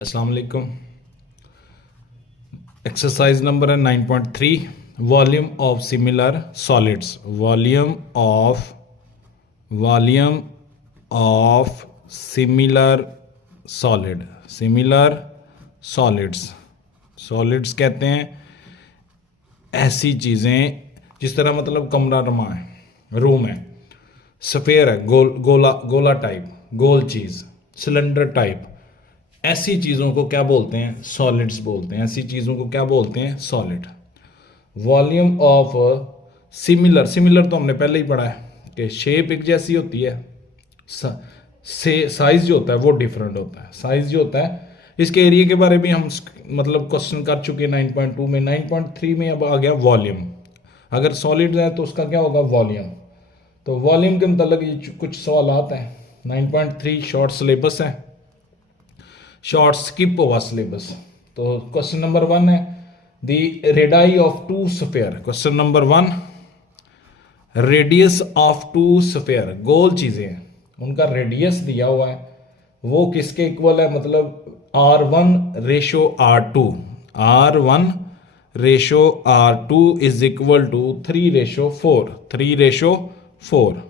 अस्सलाम वालेकुम। Exercise number है 9.3 volume of similar solids. Volume of similar solids solids कहते हैं ऐसी चीज़ें जिस तरह मतलब कमरा रमा है, रूम है, स्फेयर है, गोला टाइप, गोल चीज़, सिलेंडर टाइप, ऐसी चीज़ों को क्या बोलते हैं? सॉलिड्स बोलते हैं। ऐसी चीज़ों को क्या बोलते हैं? सॉलिड। वॉल्यूम ऑफ सिमिलर तो हमने पहले ही पढ़ा है कि शेप एक जैसी होती है, साइज जो होता है वो डिफरेंट होता है। साइज जो होता है, इसके एरिया के बारे में हम मतलब क्वेश्चन कर चुके हैं 9.2 में। 9.3 में अब आ गया वॉल्यूम। अगर सॉलिड है तो उसका क्या होगा? वॉल्यूम। तो वॉल्यूम के मतलब ये कुछ सवाल हैं। 9.3 शॉर्ट सिलेबस है, शॉर्ट स्किप हुआ सिलेबस। तो क्वेश्चन नंबर 1 है the radii of two sphere. Question number 1, radius of two sphere, गोल चीजें हैं, उनका रेडियस दिया हुआ है, वो किसके इक्वल है? मतलब R1:R2। R1:R2 is equal to 3:4। 3:4।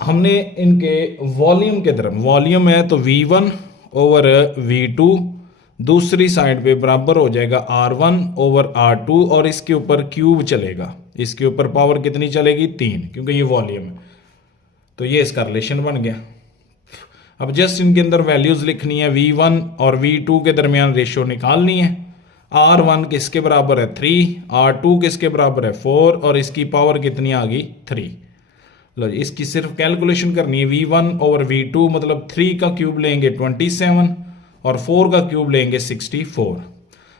हमने इनके वॉल्यूम के तरफ, वॉल्यूम है तो V1/V2 दूसरी साइड पे बराबर हो जाएगा R1/R2 और इसके ऊपर क्यूब चलेगा। इसके ऊपर पावर कितनी चलेगी? 3, क्योंकि ये वॉल्यूम है। तो ये इसका रिलेशन बन गया। अब जस्ट इनके अंदर वैल्यूज लिखनी है, V1 और V2 के दरमियान रेशियो निकालनी है। R1 किसके बराबर है? 3, R2 किसके बराबर है? 4 और इसकी पावर कितनी आ गई? 3। लो जी, इसकी सिर्फ कैलकुलेशन करनी है। V1/V2 मतलब 3 का क्यूब लेंगे 27 और 4 का क्यूब लेंगे 64।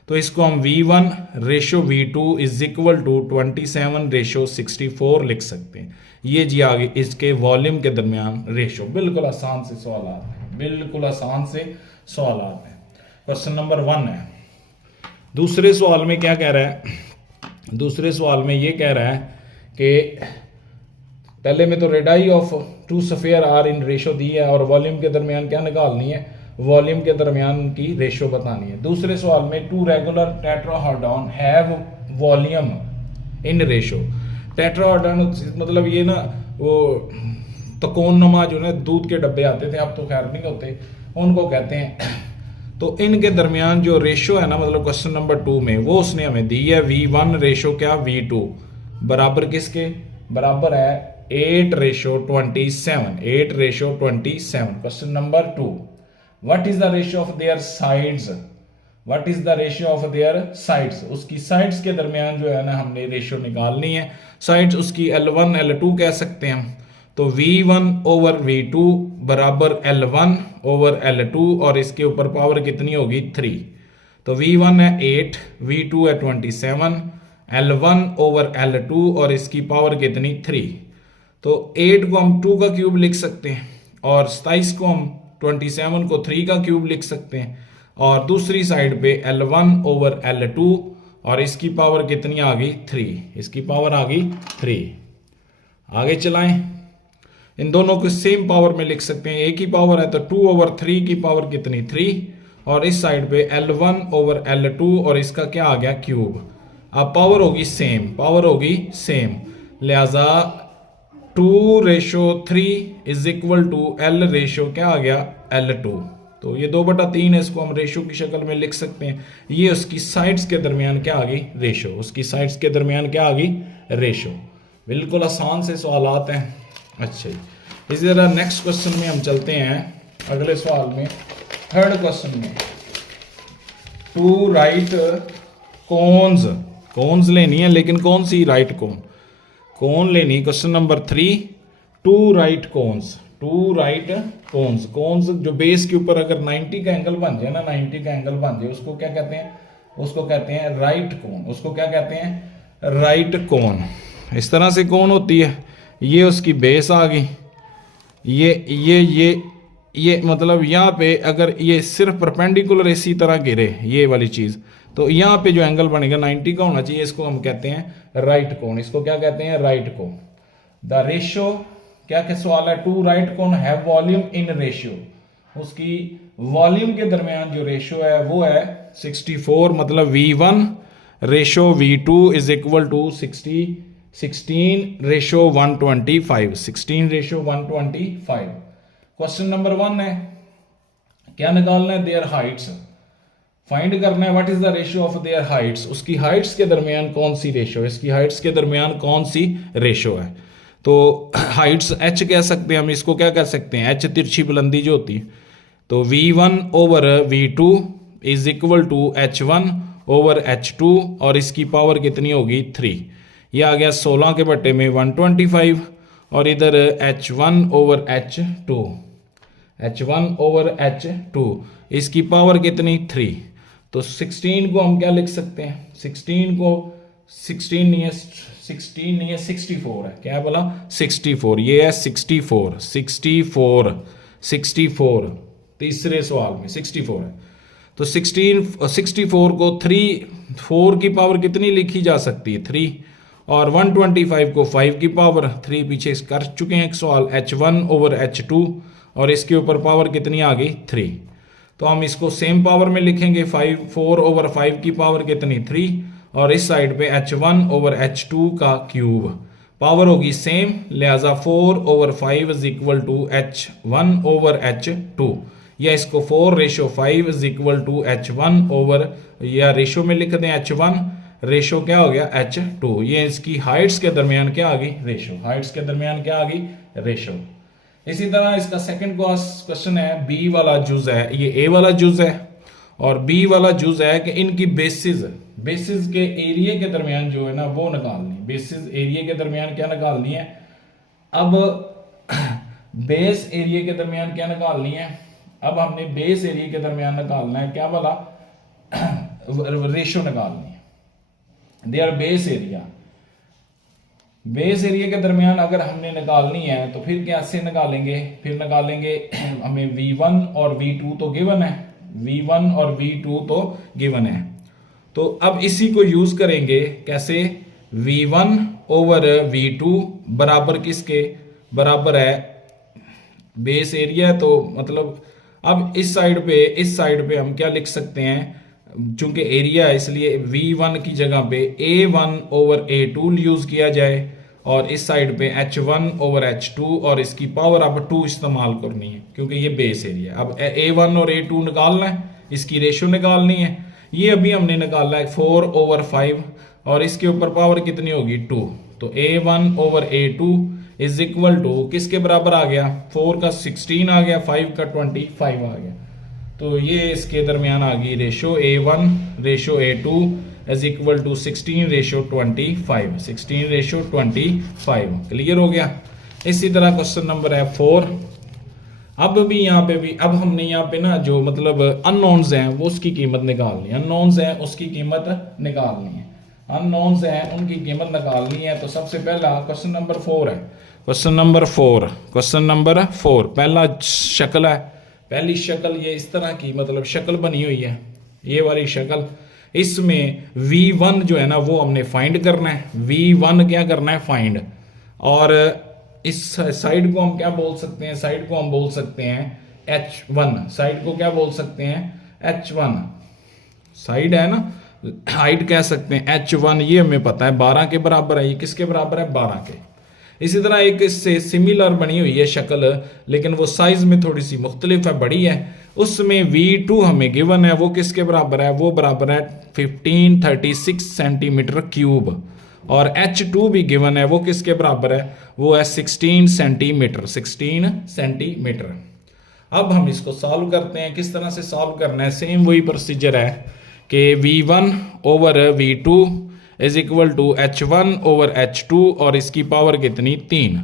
तो इसको हम V1:V2 इज इक्वल टू 27:64 लिख सकते हैं। ये जी आगे इसके वॉल्यूम के दरमियान रेशियो। बिल्कुल आसान से सवाल आते हैं, बिल्कुल आसान से सवाल आते हैं। क्वेश्चन नंबर 1 है। दूसरे सवाल में क्या कह रहा है? दूसरे सवाल में ये कह रहा है कि पहले में तो radii of two sphere are in ratio दी है और वॉल्यूम के दरमियान क्या निकालनी है? वॉल्यूम के दरमियान की रेशो बतानी है। दूसरे सवाल में two regular tetrahedron have volume in ratio. Tetrahedron मतलब ये ना वो तकोन नमा जो ना दूध के डब्बे आते थे, अब तो खैर नहीं होते, उनको कहते हैं। तो इनके दरमियान जो रेशो है ना, मतलब क्वेश्चन नंबर 2 में वो उसने हमें दी है V1 रेशो क्या? V2 बराबर किसके बराबर है? 8:27। 8:27। Question number 2, what is the ratio of their sides? What is the ratio of their sides? उसकी साइड्स के दरमियान जो है ना हमने रेशियो निकालनी है। साइड्स उसकी L1 L2 कह सकते हैं हम। तो V1/V2 बराबर L1/L2 और इसके ऊपर पावर कितनी होगी? 3। तो V1 है 8, V2 है 27, L1/L2 और इसकी पावर कितनी? 3। तो 8 को हम 2 का क्यूब लिख सकते हैं और 27 को हम 27 को 3 का क्यूब लिख सकते हैं। और दूसरी साइड पे L1/L2 और इसकी पावर कितनी आ गई? 3। इसकी पावर आ गई 3। आगे चलाएं, इन दोनों को सेम पावर में लिख सकते हैं। एक ही पावर है तो 2/3 की पावर कितनी? 3 और इस साइड पे L1/L2 और इसका क्या आ गया? क्यूब। अब पावर होगी सेम, पावर होगी सेम, लिहाजा 2:3 is equal to L ratio क्या आ गया? L2। तो ये 2/3 है, इसको हम रेशियो की शक्ल में लिख सकते हैं। ये उसकी साइड्स के दरमियान क्या आ गई? रेशियो। उसकी साइड्स के दरमियान क्या आ गई? रेशियो। बिल्कुल आसान से सवाल आते हैं। अच्छा जी, इसी तरह नेक्स्ट क्वेश्चन में हम चलते हैं। अगले सवाल में, थर्ड क्वेश्चन में, टू राइट कोन्स लेनी है, लेकिन कौन सी राइट कौन लेनी? Question number 3, two right cones जो बेस के ऊपर अगर 90 का एंगल बन जाए ना, 90 का एंगल बन जाए, उसको क्या कहते हैं? उसको कहते हैं राइट कोन। उसको क्या कहते हैं? राइट कोन। इस तरह से कोन होती है, ये उसकी बेस आ गई, ये मतलब यहाँ पे अगर ये सिर्फ परपेंडिकुलर इसी तरह गिरे ये वाली चीज, तो यहाँ पे जो एंगल बनेगा 90 का होना चाहिए। इसको हम कहते हैं राइट कोन। इसको क्या कहते हैं? Right cone. द रेशियो क्या क्या सवाल है? Two right cone have volume in ratio. उसकी वॉल्यूम के दरमियान जो रेशो है वो है 64, मतलब V1 ratio V2 is equal to 16 ratio 125, 16 ratio 125। Question number 1 है, क्या निकालना है, देयर हाइट्स फाइंड करना है, what is the ratio of their Heights, उसकी हाइट्स के दरमियान कौन सी रेशो है, इसकी हाइट्स के दरमियान कौन सी रेशो है। तो हाइट्स h कह सकते हैं हम, इसको क्या कह सकते हैं, h तिरछी बुलंदी जो होती है, तो V1 over V2 is equal to H1 over H2 और इसकी पावर कितनी होगी 3, ये आ गया 16 के बट्टे में 125 और इधर H1 over H2, H1 over H2 इसकी पावर कितनी 3, तो 16 को हम क्या लिख सकते हैं, 16 को 16 नहीं है 64 है, क्या बोला 64, ये है 64 तीसरे सवाल में 64 है। तो 64 को 4 की पावर कितनी लिखी जा सकती है 3, और 125 को 5 की पावर 3, पीछे कर चुके हैं एक सवाल, H1 ओवर H2 और इसके ऊपर पावर कितनी आ गई 3, तो हम इसको सेम पावर में लिखेंगे, 4 ओवर 5 की पावर कितनी 3 और इस साइड पे H1 ओवर H2 का क्यूब, पावर होगी सेम, लिहाजा 4 over 5 is equal to H1 over H2, या इसको 4 ratio 5 is equal to H1 over, या रेशो में लिख दें H1 रेशो क्या हो गया H2, ये इसकी हाइट्स के दरमियान क्या आ गई रेशो, हाइट्स के दरमियान क्या आ गई रेशो। इसी तरह इसका सेकंड क्वेश्चन है, बी वाला जुज है, ये ए वाला जुज है और बी वाला जुज है कि इनकी बेसिस के एरिया के दरमियान जो है ना वो निकालनी, बेसिस एरिया के दरमियान क्या निकालनी है, अब बेस एरिया के दरमियान क्या निकालनी है, अब हमने बेस एरिया के दरमियान निकालना है क्या वाला रेशो निकालनी है, देयर बेस एरिया के दरमियान अगर हमने निकालनी है तो फिर कैसे निकालेंगे, फिर निकालेंगे हमें V1 और V2 तो गिवन है, V1 और V2 तो गिवन है, तो अब इसी को यूज करेंगे कैसे, V1 ओवर V2 बराबर किसके बराबर है बेस एरिया, तो मतलब अब इस साइड पे हम क्या लिख सकते हैं, चूंकि एरिया है इसलिए V1 की जगह पे A1 ओवर A2 यूज किया जाए और इस साइड पे H1 ओवर H2 और इसकी पावर अब 2 इस्तेमाल करनी है क्योंकि ये बेस एरिया। अब A1 और A2 निकालना है, इसकी रेशो निकालनी है, ये अभी हमने निकाला है 4 ओवर 5 और इसके ऊपर पावर कितनी होगी 2, तो A1 over A2 is equal to किसके बराबर आ गया, 4 का 16 आ गया, 5 का 25 आ गया, तो ये इसके दरमियान आ गई ratio A1 ratio A2 is equal to 16 ratio 25, 16 ratio 25, clear हो गया। इसी तरह क्वेश्चन नंबर है 4, अब भी यहाँ पे भी अब हमने यहाँ पे ना जो मतलब अननोन्स हैं वो उसकी कीमत निकालनी है, अननोन्स हैं उसकी कीमत निकालनी है, अननोन्स हैं उनकी कीमत निकालनी है। तो सबसे पहला क्वेश्चन नंबर 4 है, क्वेश्चन नंबर 4 पहला शक्ल है, पहली शक्ल ये इस तरह की मतलब शक्ल बनी हुई है, ये वाली शक्ल, इसमें V1 जो है ना वो हमने फाइंड करना है, V1 क्या करना है फाइंड, और इस साइड को हम क्या बोल सकते हैं, साइड को हम बोल सकते हैं H1, साइड को क्या बोल सकते हैं H1, साइड है ना, हाइट कह सकते हैं H1, ये हमें पता है 12 के बराबर है, ये किसके बराबर है 12 के। इसी तरह एक इससे सिमिलर बनी हुई है शक्ल लेकिन वो साइज में थोड़ी सी मुख्तलिफ है, बड़ी है, उसमें V2 हमें गिवन है, वो किसके बराबर है, वो बराबर है 1536 सेंटीमीटर क्यूब, और H2 भी गिवन है, वो किसके बराबर है, वो है 16 सेंटीमीटर। अब हम इसको सॉल्व करते हैं, किस तरह से सॉल्व करना है, सेम वही प्रोसीजर है कि V1 over V2 is equal to H1 over H2 और इसकी पावर कितनी 3,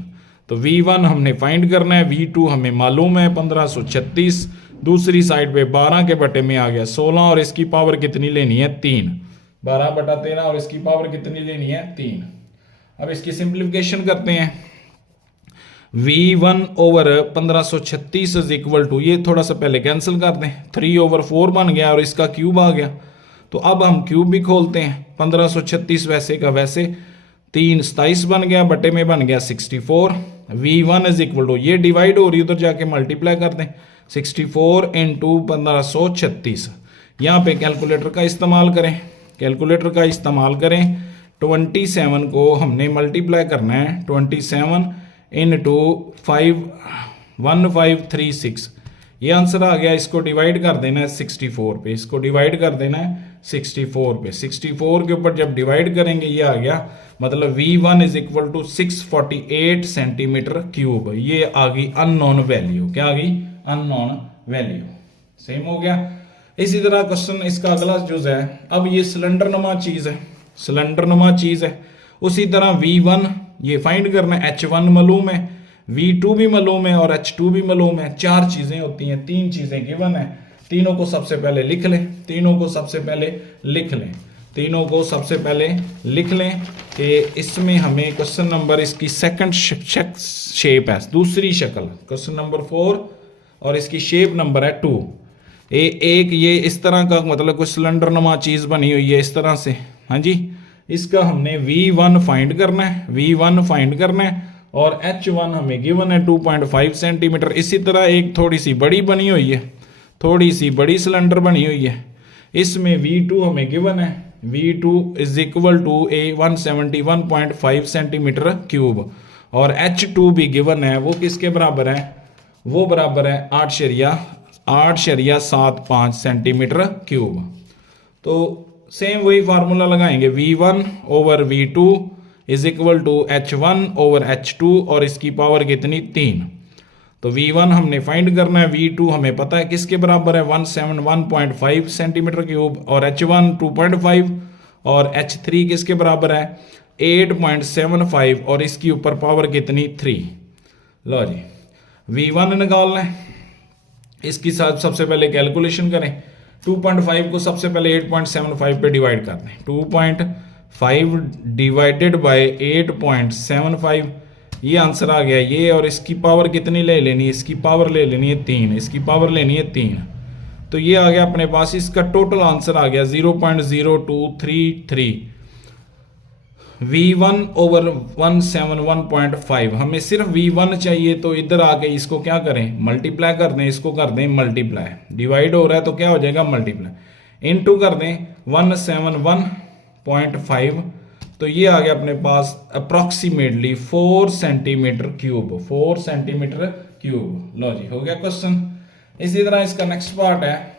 तो V1 हमने फाइंड करना है, V2 हमें मालूम है 1536, दूसरी साइड पे 12 के बटे में आ गया 16 और इसकी पावर कितनी लेनी है 3, 12/13 और इसकी पावर कितनी लेनी है 3। अब इसकी सिंप्लीफिकेशन करते हैं, V1 over 1536 is equal to, ये थोड़ा सा पहले कैंसिल कर दें, 3 ओवर 4 बन गया और इसका क्यूब आ गया, तो अब हम क्यूब भी खोलते हैं, 1536 वैसे का वैसे 3 27 बन गया, बटे में बन गया 64, V1 इज इक्वल टू, ये डिवाइड हो रही है उधर जाके मल्टीप्लाई कर दें, 64 इंटू 1536। यहाँ पे कैलकुलेटर का इस्तेमाल करें, कैलकुलेटर का इस्तेमाल करें। 27 को हमने मल्टीप्लाई करना है 27 इंटू 1536, ये आंसर आ गया। इसको डिवाइड कर देना है 64 पे, इसको डिवाइड कर देना है 64 पे। 64 के ऊपर जब डिवाइड करेंगे ये आ गया, मतलब V1 is equal to 648 centimetre cube. ये आ गई अननोन वैल्यू। क्या आ गई? Unknown value. सेम हो गया। इसी तरह क्वेश्चन इसका अगला जो है, अब ये सिलेंडर नुमा चीज है, सिलेंडर नुमा चीज है। उसी तरह V1 ये फाइंड करना है, H1 मालूम है, V2 भी मालूम है और H2 भी मालूम है। चार चीजें होती हैं, तीन चीजें गिवन है। तीनों को सबसे पहले लिख लें, तीनों को सबसे पहले लिख लें, तीनों को सबसे पहले लिख लें कि इसमें हमें क्वेश्चन नंबर इसकी सेकंड शेप है, दूसरी शक्ल, क्वेश्चन नंबर 4 और इसकी शेप नंबर है 2। एक ये इस तरह का, मतलब कोई सिलेंडर नुमा चीज बनी हुई है इस तरह से। हाँ जी, इसका हमने V1 फाइंड करना है, V1 फाइंड करना है और H1 हमें गिवन है 2.5 सेंटीमीटर। इसी तरह एक थोड़ी सी बड़ी बनी हुई है, थोड़ी सी बड़ी सिलेंडर बनी हुई है, इसमें V2 हमें गिवन है, V2 is equal to 171.5 centimetre cube और H2 भी गिवन है। वो किसके बराबर है? वो बराबर है 8.75 सेंटीमीटर क्यूब। तो सेम वही फार्मूला लगाएंगे, V1 over V2 is equal to H1 over H2 और इसकी पावर कितनी? 3। तो V1 हमने फाइंड करना है, V2 हमें पता है किसके बराबर है, 171.5 सेंटीमीटर क्यूब और H1 2.5 और H3 किसके बराबर है, 8.75 और इसकी ऊपर पावर कितनी? 3। लो जी, V1 निकालना है, इसकी साथ सबसे पहले कैलकुलेशन करें। 2.5 को सबसे पहले 8.75 पे डिवाइड कर दें, 2.5 डिवाइडेड बाय 8.75, ये आंसर आ गया ये। और इसकी पावर कितनी ले लेनी है? इसकी पावर ले लेनी है 3, इसकी पावर लेनी है 3। तो ये आ गया अपने पास, इसका टोटल आंसर आ गया 0.0233। V1 ओवर 171.5, हमें सिर्फ V1 चाहिए, तो इधर आके इसको क्या करें? मल्टीप्लाई कर दें, इसको कर दें मल्टीप्लाई, डिवाइड हो रहा है तो क्या हो जाएगा? मल्टीप्लाई, इनटू कर दें 171.5, तो ये आ गया अपने पास approximately 4 centimetre cube, 4 centimetre cube. लो जी, हो गया क्वेश्चन। इसी तरह इसका नेक्स्ट पार्ट है,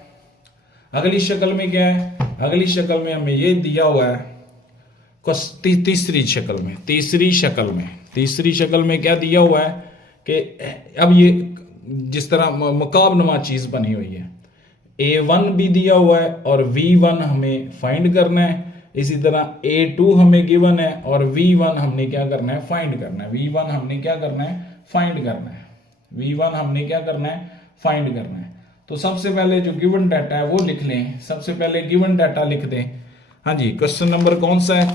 अगली शक्ल में क्या है? अगली शक्ल में हमें ये दिया हुआ है, तीसरी शक्ल में क्या दिया हुआ है कि अब ये जिस तरह मुकाबलनुमा चीज बनी हुई है, A1 भी दिया हुआ है और V1 हमें फाइंड करना है। इसी तरह A2 हमें गिवन है और V1 हमने क्या करना है? फाइंड करना है। V1 हमने क्या करना है? फाइंड करना है। V1 हमने क्या करना है? फाइंड करना है। तो सबसे पहले जो गिवन डाटा है वो लिख लें, सबसे पहले गिवन डाटा लिख दें। हाँ जी, क्वेश्चन नंबर कौन सा है?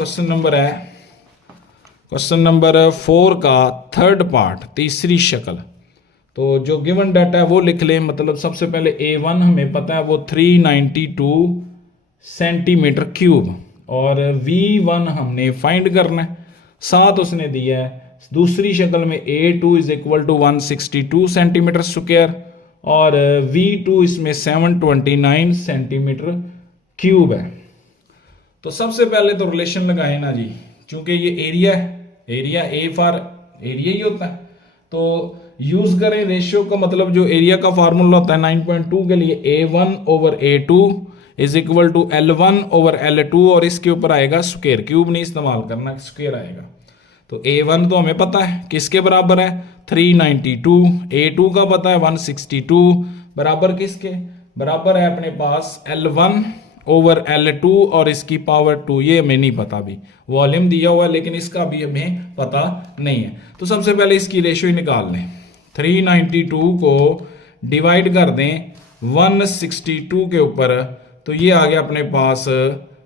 क्वेश्चन नंबर 4 का थर्ड पार्ट, तीसरी शक्ल। तो जो गिवन डाटा है वो लिख लें, मतलब सबसे पहले A1 हमें पता है वो 392 सेंटीमीटर क्यूब और V1 हमने फाइंड करना है, साथ उसने दिया है। दूसरी शक्ल में A2 is equal to 162 centimetre square और V2 इसमें 729 सेंटीमीटर क्यूब है। तो सबसे पहले तो रिलेशन लगाए ना जी, क्योंकि ये एरिया है, एरिया A फॉर एरिया ही होता है, तो यूज करें रेशियो का, मतलब जो एरिया का फार्मूला होता है 9.2 के लिए A1 over A2 is equal to L1 over L2 और इसके ऊपर आएगा स्क्वायर, क्यूब नहीं इस्तेमाल करना, स्क्वायर आएगा। तो A1 तो हमें पता है किसके बराबर है? 392। A2 का पता है 162, बराबर किसके? बराबर है अपने पास L1 ओवर L2 और इसकी पावर 2, ये हमें नहीं पता, अभी वॉल्यूम दिया हुआ है लेकिन इसका भी हमें पता नहीं है। तो सबसे पहले इसकी रेशियो निकाल लें। 392 को डिवाइड कर दें 162 के ऊपर, तो ये आ गया अपने पास,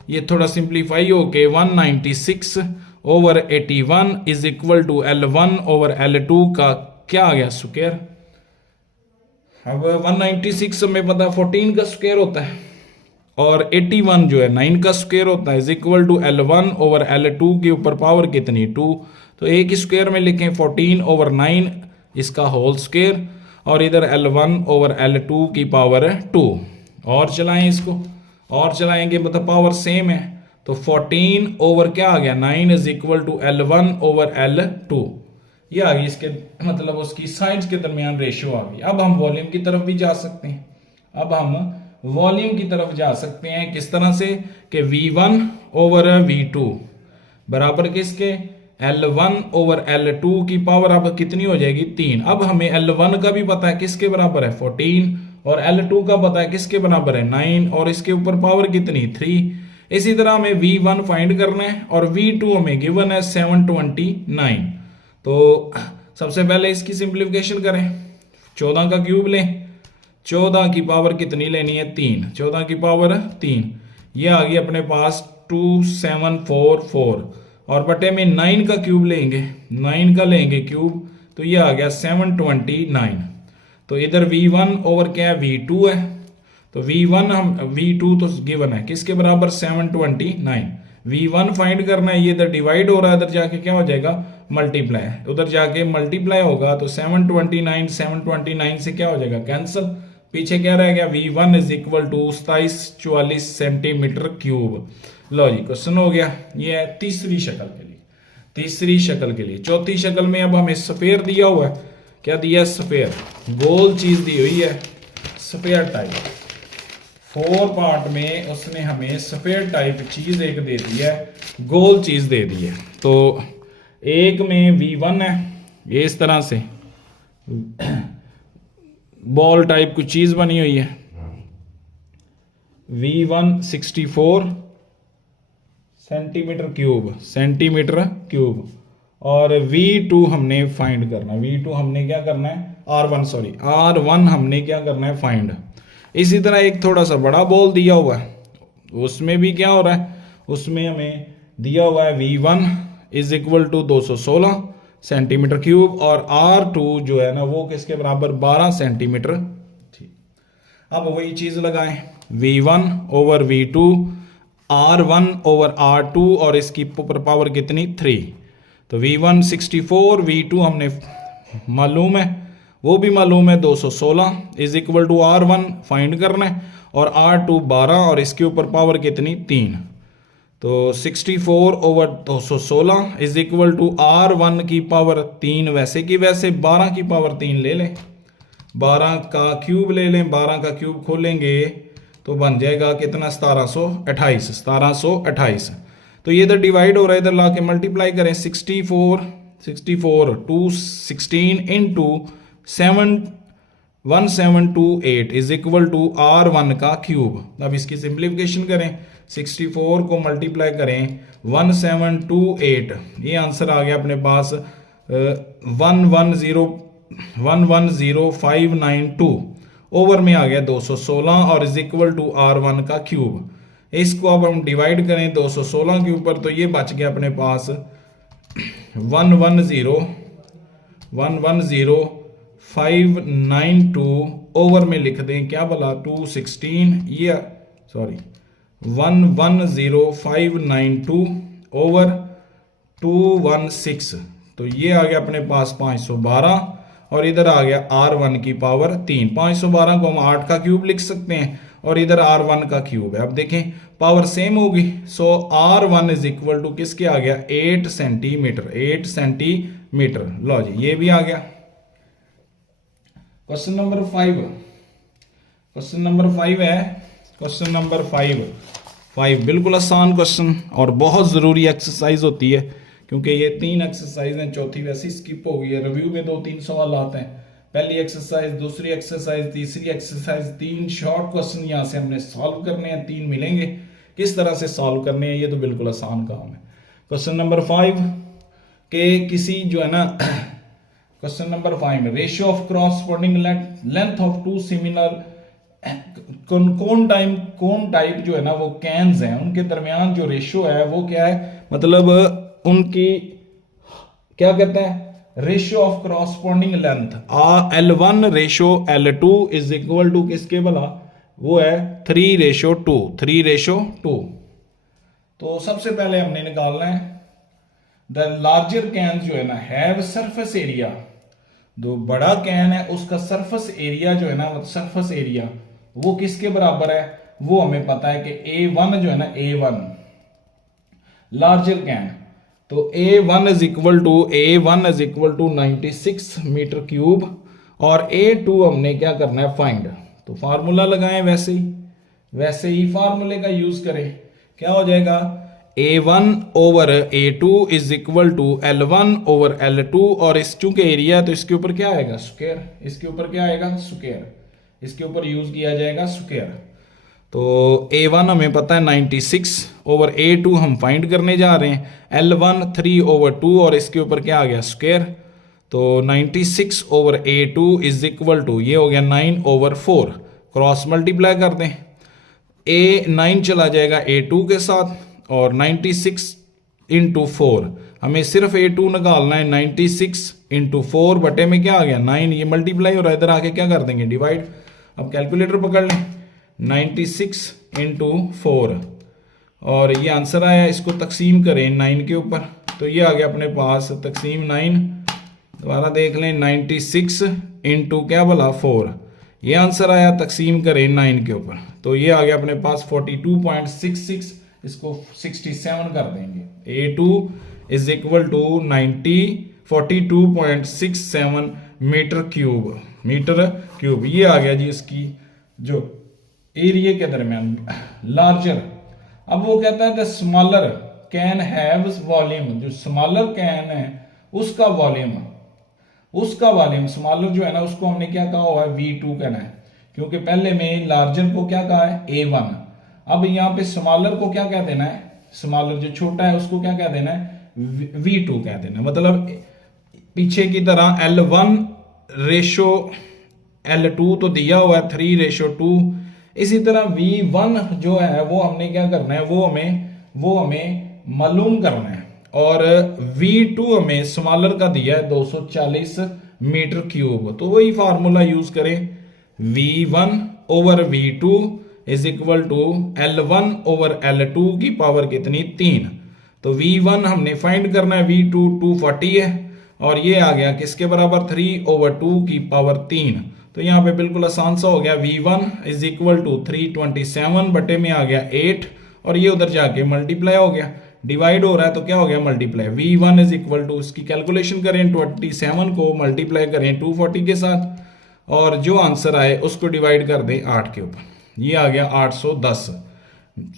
ये थोड़ा सिंप्लीफाई होके 196 over 81 is equal to L1 over L2 का क्या आ गया? स्क्वायर। अब 196 हमें पता 14 का स्क्वायर होता है और 81 जो है 9 का स्क्वायर होता है, is equal to L1 over L2 के ऊपर पावर कितनी? 2। तो एक स्क्वायर में लिखें 14 ओवर 9 इसका होल स्क्वायर और इधर L1 ओवर L2 की पावर 2। और चलाएं इसको, और चलाएंगे मतलब पावर सेम है, तो 14 ओवर क्या आ गया 9 is equal to L1 over L2। ये आ गई इसके मतलब उसकी साइड्स के दरमियान रेशियो आ गई। अब हम वॉल्यूम की तरफ भी जा सकते हैं। अब हम वॉल्यूम की तरफ जा सकते हैं किस तरह से कि V1 ओवर V2 बराबर किसके L1 ओवर L2 की पावर अब कितनी हो जाएगी 3। अब हमें L1 का भी पता है किसके बराबर है 14 और L2 का पता है किसके बराबर है 9 और इसके ऊपर पावर कितनी 3। इसी तरह हमें V1 फाइंड करना है और V2 हमें गिवन है 729। तो सबसे पहले इसकी सिंप्लीफिकेशन करें, 14 का क्यूब लें, 14 की पावर कितनी लेनी है 3, 14 की पावर 3, ये आ गई अपने पास 2744 और बटे में 9 का क्यूब लेंगे, 9 का लेंगे क्यूब तो ये आ गया 729। तो इधर V1 ओवर क्या है V2 है, तो V1 हम V2 तो गिवन है किसके बराबर 729। V1 फाइंड करना है, ये इधर डिवाइड हो रहा है, इधर जाके क्या हो जाएगा मल्टीप्लाई, उधर जाके मल्टीप्लाई होगा तो 729 729 से क्या हो जाएगा कैंसिल, पीछे क्या रह गया V1 is equal to 2744 centimetre cube. लो जी क्वेश्चन हो गया। ये है तीसरी शक्ल के लिए, तीसरी शक्ल के लिए। चौथी शक्ल में अब हमें स्फीयर दिया हुआ है, क्या दिया है स्फीयर, गोल चीज दी हुई है स्फीयर टाइप। 4 पार्ट में उसने हमें स्फीयर टाइप चीज एक दे दी है, गोल चीज दे दी है। तो एक में V1 है, ये इस तरह से बॉल टाइप कुछ चीज बनी हुई है, V1 64 सेंटीमीटर क्यूब और V2 हमने फाइंड करना, V2 हमने क्या करना है R1 हमने क्या करना है फाइंड। इसी तरह एक थोड़ा सा बड़ा बॉल दिया हुआ है, उसमें भी क्या हो रहा है, उसमें हमें दिया हुआ है V1 is equal to 216 centimetre cube और R2 जो है ना वो किसके बराबर 12 सेंटीमीटर। ठीक, अब वही चीज लगाएं, V1 over V2 R1 over R2 और इसकी पावर कितनी 3। तो V1 64 V2 हमने मालूम है, वो भी मालूम है 216 is equal to R1 find करना है और R2 12 और इसके ऊपर पावर कितनी 3। तो 64 over 216 is equal to R1 की पावर 3 वैसे की वैसे 12 की पावर 3 ले लें, 12 का क्यूब ले लें, 12 का क्यूब खोलेंगे तो बन जाएगा कितना 1728। तो ये इधर डिवाइड हो रहा है, इधर ला के मल्टीप्लाई करें 64 216 into 1728 is equal to R1 का क्यूब। अब इसकी सिंप्लीफिकेशन करें, 64 को मल्टीप्लाई करें 1728, ये आंसर आ गया अपने पास 110592 ओवर में आ गया 216 और इज इक्वल टू R1 का क्यूब। इसको अब हम डिवाइड करें 216 के ऊपर तो ये बच गया अपने पास 110592 ओवर में लिख दें क्या बोला 216, ये सॉरी 110592 ओवर 216, तो ये आ गया अपने पास 512 और इधर आ गया R1 की पावर 3। 512 को हम 8 का क्यूब लिख सकते हैं और इधर R1 का क्यूब है। अब देखें पावर सेम होगी, सो R1 इज इक्वल टू किसके आ गया 8 सेंटीमीटर। लो जी ये भी आ गया। क्वेश्चन नंबर 5, क्वेश्चन नंबर 5 है, क्वेश्चन नंबर 5 बिल्कुल आसान क्वेश्चन और बहुत ज़रूरी एक्सरसाइज होती है क्योंकि ये 3 एक्सरसाइज हैं, चौथी वैसे स्किप हो गई है। रिव्यू में 2-3 सवाल आते हैं, पहली एक्सरसाइज, दूसरी एक्सरसाइज, तीसरी एक्सरसाइज, 3 शॉर्ट क्वेश्चन यहाँ से हमने सॉल्व करने हैं, 3 मिलेंगे, किस तरह से सॉल्व करने हैं ये तो बिल्कुल आसान काम है। क्वेश्चन नंबर 5 के किसी जो है ना क्वेश्चन नंबर 5 में ratio of corresponding length of 2 similar कौन टाइप जो है ना वो कैन्स हैं, उनके दरमियान जो रेशियो है वो क्या है, मतलब उनकी क्या कहते हैं ratio of corresponding length L1 ratio L2 is equal to किसके भला, वो है 3:2। तो सबसे पहले हमने निकालना है द लार्जर कैन जो है ना हैव सरफेस एरिया, जो बड़ा कैन है उसका सरफेस एरिया जो है ना, सरफेस एरिया वो किसके बराबर है, वो हमें पता है कि A1 जो है ना, A1 लार्जर कैन, तो A1 is equal to 96 metre cube और A2 हमने क्या करना है फाइंड। तो फार्मूला लगाएं वैसे ही फार्मूले का यूज करें। क्या हो जाएगा, A1 over A2 is equal to L1 over L2 और इस चूंकि एरिया है तो इसके ऊपर क्या आएगा स्क्वायर, इसके ऊपर क्या आएगा स्क्वायर, इसके ऊपर यूज किया जाएगा स्क्वायर। तो A1 हमें पता है 96 ओवर A2 हम फाइंड करने जा रहे हैं, L1 3 ओवर 2 और इसके ऊपर क्या आ गया स्क्वायर। तो 96 over A2 is equal to ये हो गया 9 ओवर 4, क्रॉस मल्टीप्लाई कर दें, A9 चला जाएगा A2 के साथ और 96 इंटू 4 हमें सिर्फ A2 निकालना है, 96 इंटू 4 बटे में क्या आ गया 9, ये मल्टीप्लाई हो रहा है, इधर आके क्या कर देंगे डिवाइड। अब कैलकुलेटर पकड़ लें, 96 इंटू 4 और ये आंसर आया, इसको तकसीम करें 9 के ऊपर, तो ये आ गया अपने पास तकसीम 9। दोबारा देख लें, 96 इंटू क्या बोला 4, ये आंसर आया, तकसीम करें 9 के ऊपर, तो ये आ गया अपने पास 42.66, इसको 67 कर देंगे। A2 is equal to 42.67 metre cube, ये आ गया जी इसकी जो एरिया के दरमियान लार्जर। अब वो कहता है the smaller can have volume, जो स्मॉलर कैन है उसका वॉल्यूम स्मॉलर जो है ना उसको हमने क्या कहा हुआ है V2 कहना है, क्योंकि पहले में लार्जर को क्या कहा है A1। अब यहाँ पे स्मॉलर को क्या कह देना है, स्मॉलर जो छोटा है उसको क्या कह देना है V2 कह देना है। मतलब पीछे की तरह L1 रेशो L2 तो दिया हुआ है 3:2, इसी तरह V1 जो है वो हमने क्या करना है, वो हमें मालूम करना है, और V2 हमें स्मॉलर का दिया है 240 मीटर क्यूब। तो वही फार्मूला यूज करें, V1 over V2 is equal to L1 over L2 की पावर कितनी 3। तो V1 हमने फाइंड करना है, V2 240 है और ये आ गया किसके बराबर 3/2 की पावर 3। तो यहाँ पे बिल्कुल आसान सा हो गया, V1 इज इक्वल टू 327 बटे में आ गया 8 और ये उधर जाके मल्टीप्लाई हो गया, डिवाइड हो रहा है तो क्या हो गया multiply. V1 is equal to, इसकी कैलकुलेशन करें, 27 को मल्टीप्लाई करें 240 के साथ और जो आंसर आए उसको डिवाइड कर दें 8 के ऊपर, ये आ गया 810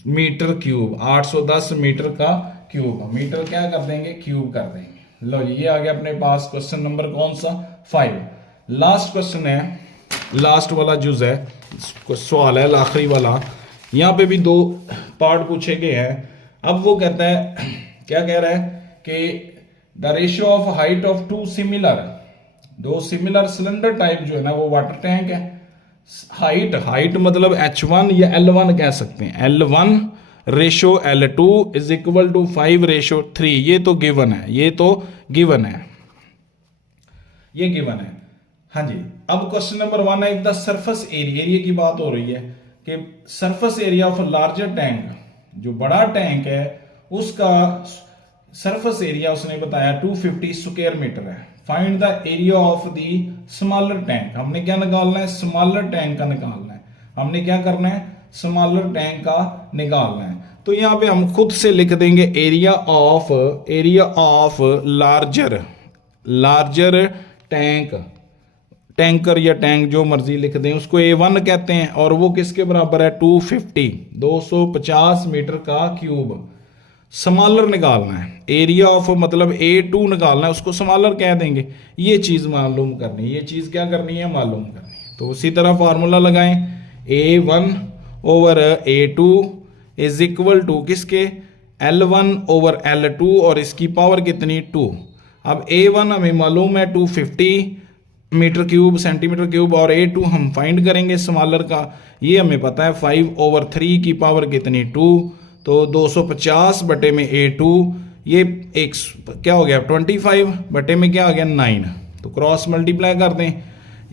मीटर क्यूब, 810 मीटर का क्यूब, मीटर क्या कर देंगे क्यूब कर देंगे। लो ये आ गया अपने पास क्वेश्चन नंबर कौन सा 5। लास्ट क्वेश्चन है, लास्ट वाला जुज है, सवाल है आखिरी वाला, यहाँ पे भी 2 पार्ट पूछे गए हैं। अब वो कहता है, क्या कह रहा है कि the ratio of height of दो सिमिलर सिलेंडर टाइप जो है ना वो वाटर टैंक है। हाइट मतलब H1 या L1 कह सकते हैं, L1 ratio L2 is equal to 5:3, ये तो गिवन है, ये गिवन है। हाँ जी, अब क्वेश्चन नंबर 1 है, द सरफेस एरिया की बात हो रही है कि surface area of larger tank, जो बड़ा टैंक है उसका सरफेस एरिया उसने बताया 250 स्क्वायर मीटर है। Find the area of the smaller tank, हमने क्या निकालना है स्मॉलर टैंक का निकालना है, हमने क्या करना है स्मॉलर टैंक का निकालना है। तो यहां पे हम खुद से लिख देंगे एरिया ऑफ लार्जर टैंकर या टैंक जो मर्जी लिख दें, उसको A1 कहते हैं और वो किसके बराबर है 250 मीटर का क्यूब। स्मॉलर निकालना है, एरिया ऑफ मतलब A2 निकालना है, उसको स्मॉलर कह देंगे। ये चीज मालूम करनी है, ये चीज क्या करनी है मालूम करनी है। तो उसी तरह फार्मूला लगाएं, A1 over A2 is equal to किसके L1 ओवर L2 और इसकी पावर कितनी 2। अब A1 हमें मालूम है 250 मीटर क्यूब सेंटीमीटर क्यूब और A2 हम फाइंड करेंगे स्मॉलर का, ये हमें पता है 5/3 की पावर कितनी 2। तो 250 बटे में A2, ये एक क्या हो गया 25 बटे में क्या आ गया 9। तो क्रॉस मल्टीप्लाई कर दें,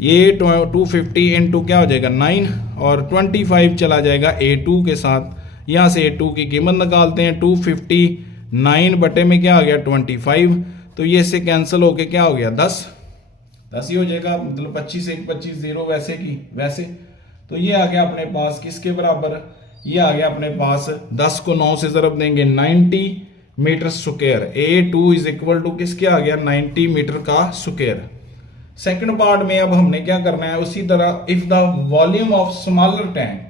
ये 250 इंटू क्या हो जाएगा 9 और 25 चला जाएगा A2 के साथ। यहाँ से A2 की कीमत निकालते हैं, 259 बटे में क्या आ गया 25, तो ये से कैंसिल होके क्या हो गया 10। 10 ही हो जाएगा, मतलब 25 1 25 0 वैसे की वैसे। तो ये आ गया अपने पास किसके बराबर, ये आ गया अपने पास 10 को 9 से ज़रब देंगे 90 metre square. A2 is equal to किसके आ गया 90 मीटर का स्क्वायर। सेकंड पार्ट में अब हमने क्या करना है, उसी तरह if the volume of smaller tank,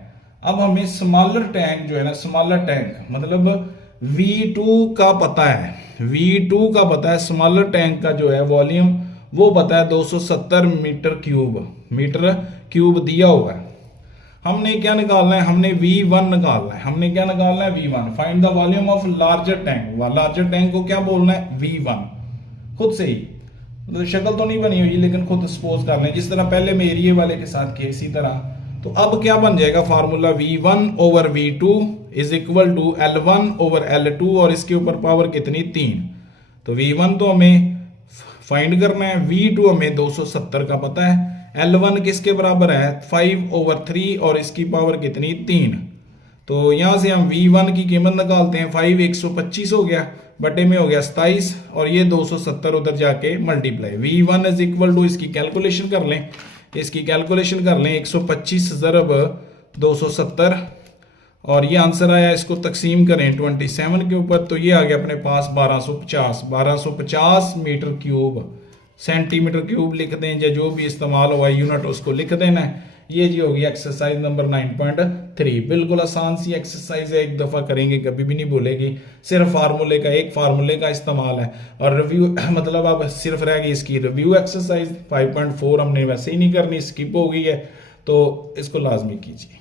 अब हमें स्मॉलर टैंक जो है ना, स्मॉलर टैंक मतलब V2 का पता है, V2 का पता है, स्मॉलर टैंक का जो है वॉल्यूम वो पता है 270 मीटर क्यूब दिया हुआ है। हमने क्या निकालना है, हमने V1 निकालना है, हमने क्या निकालना है V1। Find the volume of larger tank, larger tank को क्या बोलना है V1। खुद से ही, मतलब शक्ल तो नहीं बनी हुई लेकिन खुद सपोज कर लें, जिस तरह पहले में एरिया वाले के साथ किया इसी तरह। तो अब क्या बन जाएगा formula, V1 over V2 is equal to L1 over L2, और इसके ऊपर पावर कितनी 3। तो V1 तो हमें फाइंड करना है, V2 हमें 270 का पता है, L1 किसके बराबर है 5 ओवर 3 और इसकी पावर कितनी 3। तो यहां से हम V1 की कीमत निकालते हैं, 5 125 हो गया, बटे में हो गया 27, और ये 270 उधर जाके multiply. V1 is equal to, इसकी कैलकुलेशन कर लें, इसकी कैलकुलेशन कर लें, 125 ज़रब 270, और ये आंसर आया, इसको तकसीम करें 27 के ऊपर, तो ये आ गया अपने पास 1250 मीटर क्यूब, सेंटीमीटर क्यूब लिख दें, या जो भी इस्तेमाल हुआ यूनिट उसको लिख देना है। ये जी होगी एक्सरसाइज नंबर 9.3। बिल्कुल आसान सी एक्सरसाइज है, एक दफ़ा करेंगे कभी भी नहीं भूलेगी, सिर्फ फार्मूले का, एक फार्मूले का इस्तेमाल है। और रिव्यू मतलब अब सिर्फ रह गई इसकी रिव्यू एक्सरसाइज 5.4 हमने वैसे ही नहीं करनी, स्किप हो गई है, तो इसको लाजमी कीजिए।